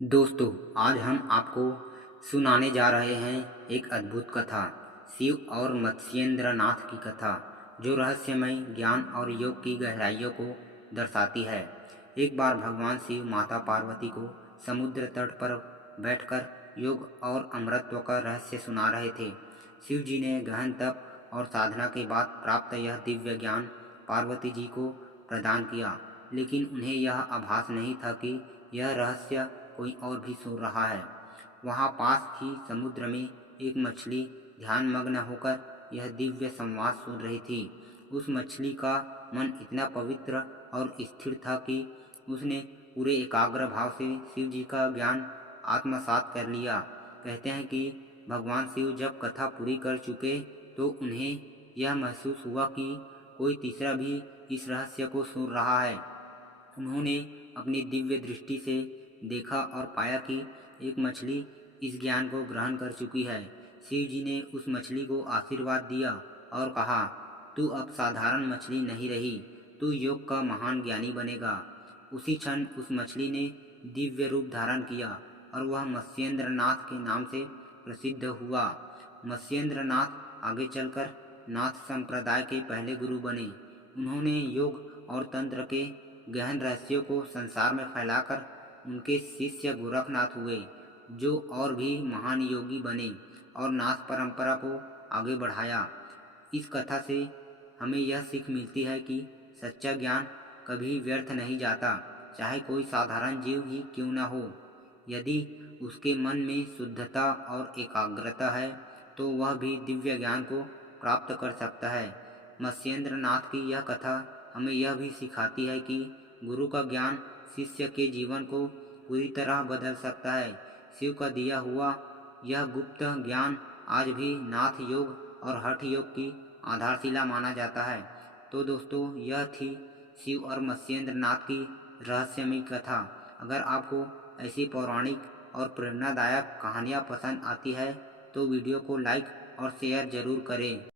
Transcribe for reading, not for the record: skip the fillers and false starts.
दोस्तों, आज हम आपको सुनाने जा रहे हैं एक अद्भुत कथा, शिव और मत्स्येंद्र नाथ की कथा, जो रहस्यमय ज्ञान और योग की गहराइयों को दर्शाती है। एक बार भगवान शिव माता पार्वती को समुद्र तट पर बैठकर योग और अमरत्व का रहस्य सुना रहे थे। शिव जी ने गहन तप और साधना के बाद प्राप्त यह दिव्य ज्ञान पार्वती जी को प्रदान किया, लेकिन उन्हें यह आभास नहीं था कि यह रहस्य कोई और भी सुन रहा है। वहाँ पास ही समुद्र में एक मछली ध्यानमग्न होकर यह दिव्य संवाद सुन रही थी। उस मछली का मन इतना पवित्र और स्थिर था कि उसने पूरे एकाग्र भाव से शिव जी का ज्ञान आत्मसात कर लिया। कहते हैं कि भगवान शिव जब कथा पूरी कर चुके तो उन्हें यह महसूस हुआ कि कोई तीसरा भी इस रहस्य को सुन रहा है। उन्होंने अपनी दिव्य दृष्टि से देखा और पाया कि एक मछली इस ज्ञान को ग्रहण कर चुकी है। शिव जी ने उस मछली को आशीर्वाद दिया और कहा, तू अब साधारण मछली नहीं रही, तू योग का महान ज्ञानी बनेगा। उसी क्षण उस मछली ने दिव्य रूप धारण किया और वह मत्स्येंद्र नाथ के नाम से प्रसिद्ध हुआ। मत्स्येंद्र नाथ आगे चलकर नाथ संप्रदाय के पहले गुरु बने। उन्होंने योग और तंत्र के गहन रहस्यों को संसार में फैलाकर उनके शिष्य गोरखनाथ हुए, जो और भी महान योगी बने और नाथ परंपरा को आगे बढ़ाया। इस कथा से हमें यह सीख मिलती है कि सच्चा ज्ञान कभी व्यर्थ नहीं जाता, चाहे कोई साधारण जीव ही क्यों न हो। यदि उसके मन में शुद्धता और एकाग्रता है तो वह भी दिव्य ज्ञान को प्राप्त कर सकता है। मत्स्येंद्र नाथ की यह कथा हमें यह भी सिखाती है कि गुरु का ज्ञान शिष्य के जीवन को पूरी तरह बदल सकता है। शिव का दिया हुआ यह गुप्त ज्ञान आज भी नाथ योग और हठ योग की आधारशिला माना जाता है। तो दोस्तों, यह थी शिव और मत्स्येंद्र नाथ की रहस्यमयी कथा। अगर आपको ऐसी पौराणिक और प्रेरणादायक कहानियाँ पसंद आती है तो वीडियो को लाइक और शेयर जरूर करें।